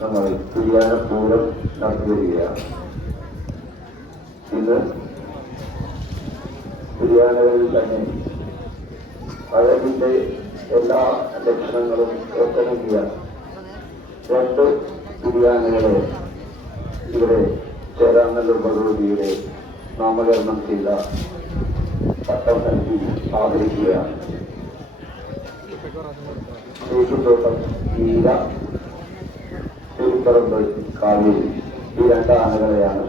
നമ്മൾ കുടിയാന പൂരം നടത്തി വരികയാണ് ഇന്ന് കുടിയാനകളിൽ തന്നെ അഴകിന്റെ എല്ലാ ലക്ഷണങ്ങളും നൽകിയ രണ്ട് കുടിയാനകളെ ഇവിടെ ചേരാനല്ലൂർ ഭഗവതിയുടെ നാമകരണം ചെയ്ത പട്ടം നൽകി ആദരിക്കുകയാണ് തേക്കുന്തോട്ടം ഈര തിരുപ്പറമ്പ് കാവേരി ഈ രണ്ട് ആനകളെയാണ്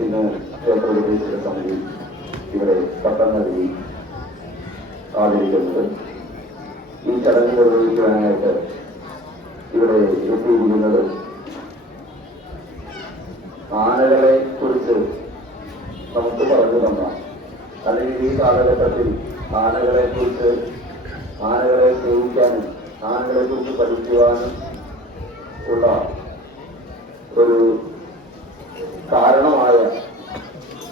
ഇന്ന് ക്ഷേത്ര വിദേശ സമിതി ഇവിടെ പട്ടം നൽകി ആദരിക്കുന്നത് ഈ ചടങ്ങ് നിർവഹിക്കുവാനായിട്ട് ഇവിടെ എത്തിയിരിക്കുന്നത് ആനകളെ കുറിച്ച് നമുക്ക് പറഞ്ഞു തന്ന. അല്ലെങ്കിൽ ഈ കാലഘട്ടത്തിൽ ആനകളെ കുറിച്ച് ആനകളെ സ്നേഹിക്കാനും ആനകളെ കുറിച്ച് പഠിക്കുവാനും ഉള്ള ഒരു കാരണമായ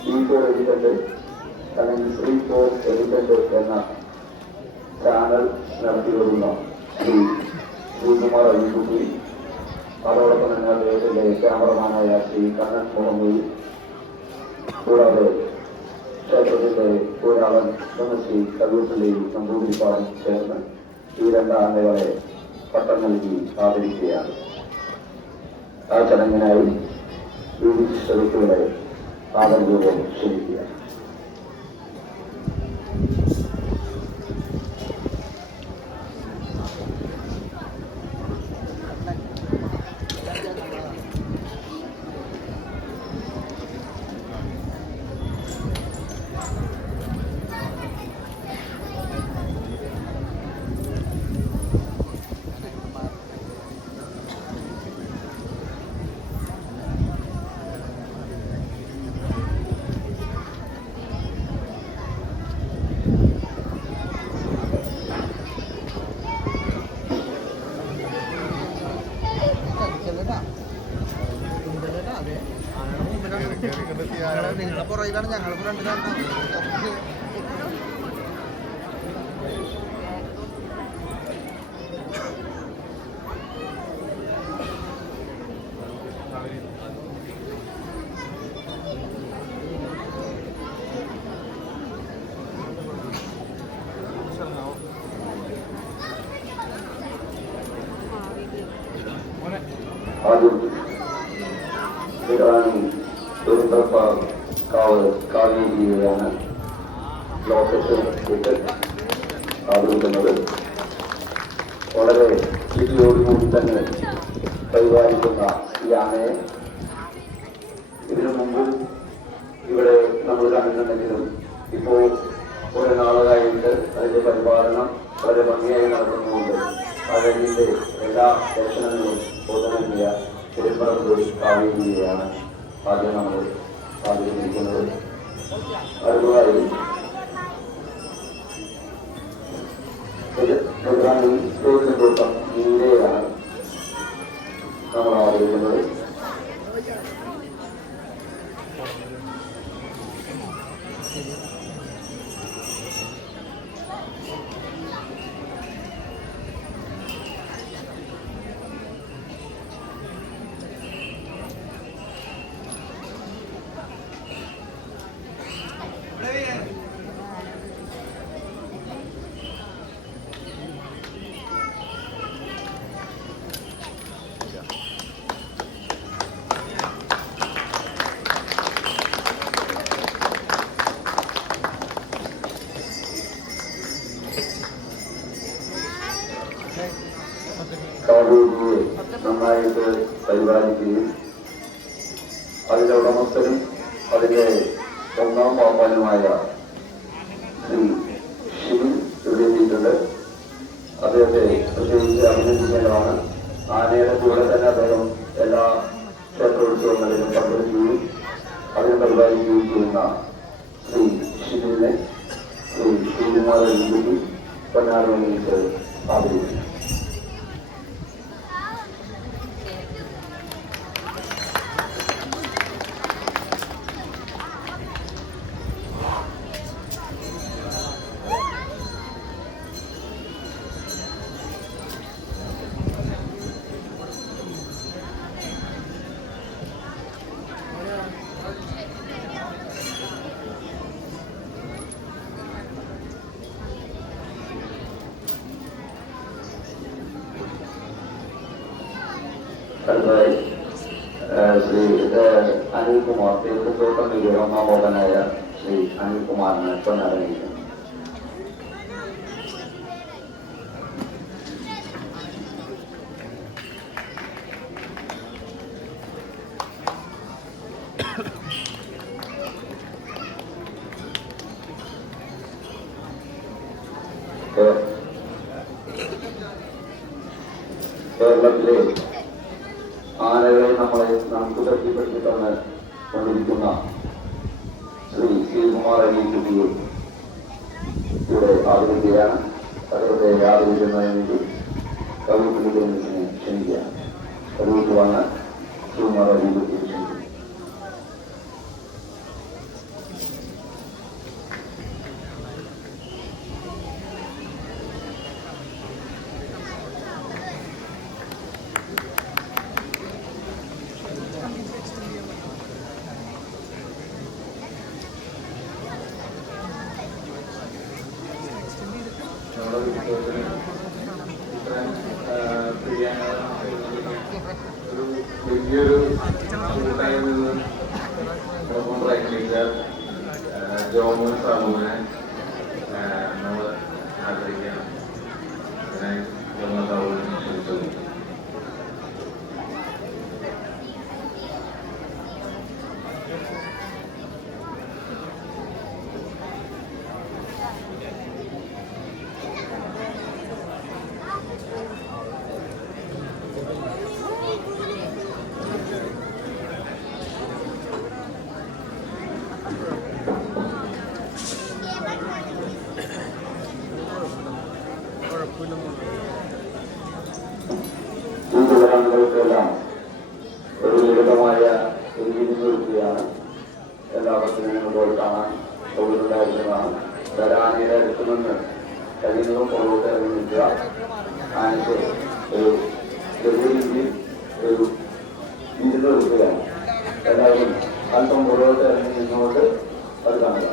ഈ ഫോർ അല്ലെങ്കിൽ ശ്രീ ഫോർ എന്ന ചാനൽ നടത്തി വരുന്ന ശ്രീ ശ്രീകുമാർ അയ്യക്കുട്ടി അതോടൊപ്പം തന്നെ അദ്ദേഹത്തിന്റെ ക്യാമറമാനായ ശ്രീ കണ്ണൻ മുഹമ്മദ് കൂടാതെ ക്ഷേത്രത്തിന്റെ ഒരാളൻ ശ്രീ കവിയപ്പള്ളി നമ്പൂതിരിപ്പാടും ചേർന്ന് ഈ രണ്ട് ആനകളെ പട്ടം നൽകി ആദരിക്കുകയാണ്. ആ ചടങ്ങിനായി വിവിധ സ്ഥലത്തുകളെ ആദരപൂർവം ക്ഷണിക്കുക. പുറകിലാണ് ഞങ്ങൾ ഫ്രണ്ടിലാണ് ആദ്യം ഇറാനി പെരുന്തപ്പ കാവ് ലോകത്ത് ഇട്ട് ആദരിക്കുന്നത് വളരെ ഇതിലോടുകൂടി തന്നെ പരിപാലിക്കുന്ന ഈ ആനയെ ഇതിനു മുമ്പ് ഇവിടെ നമ്മൾ കണ്ടിട്ടുണ്ടെങ്കിലും ഇപ്പോൾ കുറെ നാളുകളായിട്ട് അതിന്റെ പരിപാലനം വളരെ ഭംഗിയായി നടക്കുന്നുണ്ട്. അതിന്റെ എല്ലാ ദർശനങ്ങളും പൊതുനൽകിയ തിരുപ്പറമ്പ് കാവ്യ ആദ്യം നമ്മൾ अगुवाई निगरानी एक दो पंक्तिरे हमारे लिए അതിന്റെ ഉടമസ്ഥനും അതിന്റെ ഒന്നാം പാപ്പാനുമായ ശ്രീ ഷിബിൻ ഇവിടെ എത്തിയിട്ടുണ്ട് അദ്ദേഹത്തെ പ്രത്യേകിച്ച് അഭിനന്ദിക്കേണ്ടതാണ് ആനയുടെ കൂടെ തന്നെ അദ്ദേഹം എല്ലാ ക്ഷേത്രോത്സവങ്ങളിലും പങ്കെടുക്കുകയും അതിനെ പരിപാലിക്കുകയും ചെയ്യുന്ന ശ്രീ ഷിബിനെ ശ്രീ kalbay श्री अनिल कुमार तेरे को तो मिल रहा माँ बाबा बनाया श्री अनिल कुमार ने तो ना रही Good. Good, lovely. ആനകളെ നമ്മളെ നമുക്ക് പറ്റിപ്പറ്റി തന്ന് കൊണ്ടിരിക്കുന്ന ശ്രീ ശ്രീകുമാർ അലി കുട്ടിയെ ഇവിടെ ആദരിക്കുകയാണ്. അദ്ദേഹത്തെ ആദരിക്കുന്നതിന് വേണ്ടി കവിക്കുട്ടിനെ ക്ഷണിക്കുകയാണ്. കവിക്കുവാണ് ശ്രീകുമാർ അലി കുട്ടിയെ ഒരു വലിയൊരു കൂട്ടായ്മ നിന്ന് പ്രൊമോട്ടർ ആക്കിയ ജോമോൻ സാബുവിനെ സ്ഥാനീയരായിരിക്കുമെന്ന് കഴിയുന്നതും പുറകോട്ട് ഇറങ്ങി നിൽക്കുക ആനക്ക് ഒരു ചെറിയ രീതിയിൽ ഒരു ഇരുന്ന് കൊടുക്കുകയാണ് എല്ലാവരും അല്പം പുറകോട്ട് ഇറങ്ങി നിന്നുകൊണ്ട് അത് കാണുക